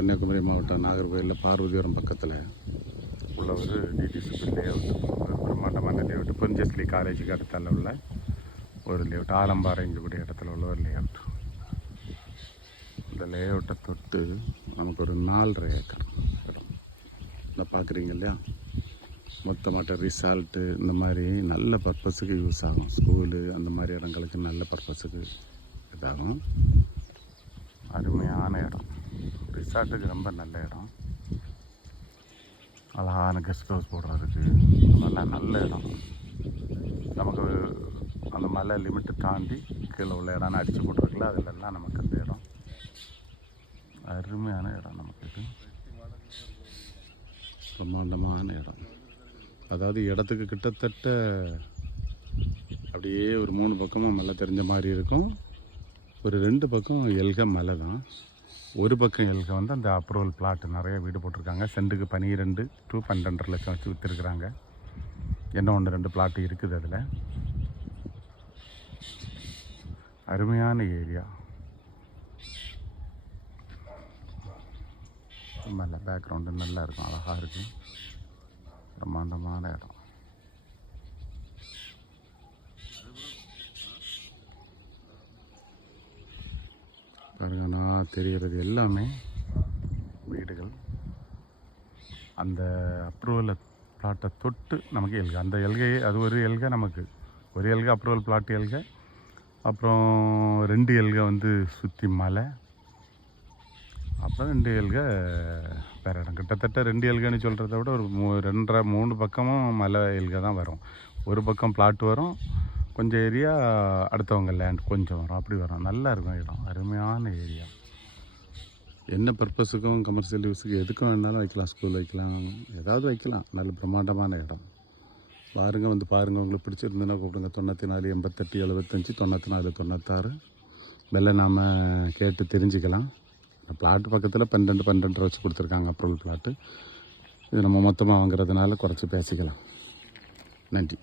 கன்னியாகுமரி மாவட்டம் நாகர்கோயிலில் பார்வதிபுரம் பக்கத்தில் உள்ள ஒரு டிடிசிபி லேஅவுட், ஒரு பிரம்மாண்டமான லேஅவுட். பொஞ்சஸ்லி காலேஜுக்கு அடுத்தால உள்ள ஒரு லேஅவுட், ஆலம்பாறை இங்கக்கூடிய இடத்துல உள்ள ஒரு லேஅவுட். இந்த லேஅவுட்டை தொட்டு நமக்கு ஒரு 4.5 ஏக்கர் இடம் இந்த பார்க்குறீங்க இல்லையா. மொத்தமாட்ட ரிசால்ட்டு இந்த மாதிரி நல்ல பர்பஸுக்கு யூஸ் ஆகும். ஸ்கூலு அந்த மாதிரி இடங்களுக்கு நல்ல பர்பஸுக்கு இதாகும். அருமையான இடம், ரிசார்ட்டுக்கு ரொம்ப நல்ல இடம். அழகான கெஸ்ட் ஹவுஸ் போடுறதுக்கு நல்ல இடம். நமக்கு அந்த மலை லிமிட்டு தாண்டி கீழே உள்ள இடம்னு அடித்து போட்டிருக்குல்ல, அதிலெல்லாம் நமக்கு அந்த இடம் அருமையான இடம். நமக்கு இது பிரம்மாண்டமான இடம். அதாவது இடத்துக்கு கிட்டத்தட்ட அப்படியே ஒரு 3 பக்கமும் மலை தெரிஞ்ச மாதிரி இருக்கும். ஒரு 2 பக்கம் எல்கை மலை தான். ஒரு பக்கம் எல்கை வந்து அந்த அப்ரூவல் பிளாட்டு நிறைய வீடு போட்டிருக்காங்க. சென்ட்டுக்கு 12 to 12.5 லட்சம் வச்சு விற்றுருக்குறாங்க. என்ன 1-2 பிளாட்டு இருக்குது. அதில் அருமையான ஏரியா. மலை பேக்ரவுண்டு நல்லா இருக்கும், அழகாக இருக்கும், பிரம்மாண்டமான இடம். பாருங்க, நான் தெரிகிறது எல்லாமே வீடுகள். அந்த அப்ரூவல் பிளாட்டை தொட்டு நமக்கு எல்கை, அந்த எல்கையே அது ஒரு எல்கை. நமக்கு ஒரு எல்கை அப்ரூவல் பிளாட் எல்கை, அப்புறம் 2 எல்கை வந்து சுற்றி மலை, அப்புறம் 2 எல்கை வேறு இடம். கிட்டத்தட்ட 2 எல்கைன்னு சொல்கிறத விட ஒரு 2.5-3 பக்கமும் மலை எல்கை தான் வரும். ஒரு பக்கம் பிளாட் வரும், கொஞ்சம் ஏரியா அடுத்தவங்க லேண்ட் கொஞ்சம் வரும், அப்படி வரும். நல்லா இருக்கும் இடம், அருமையான ஏரியா. என்ன பர்பஸுக்கும் கமர்ஷியல் யூஸுக்கு எதுக்கும் வேணாலும் வைக்கலாம். ஸ்கூல் வைக்கலாம், ஏதாவது வைக்கலாம். நல்ல பிரம்மாண்டமான இடம். பாருங்கள், வந்து பாருங்கள். உங்களுக்கு பிடிச்சிருந்துன்னா கூப்பிடுங்க. 94 88 75 94 96 வெளில நாம் கேட்டு தெரிஞ்சுக்கலாம். பிளாட்டு பக்கத்தில் 12 வச்சு கொடுத்துருக்காங்க அப்ரூவல் பிளாட்டு. இது நம்ம மொத்தமாக வாங்குறதுனால குறைச்சி பேசிக்கலாம். நன்றி.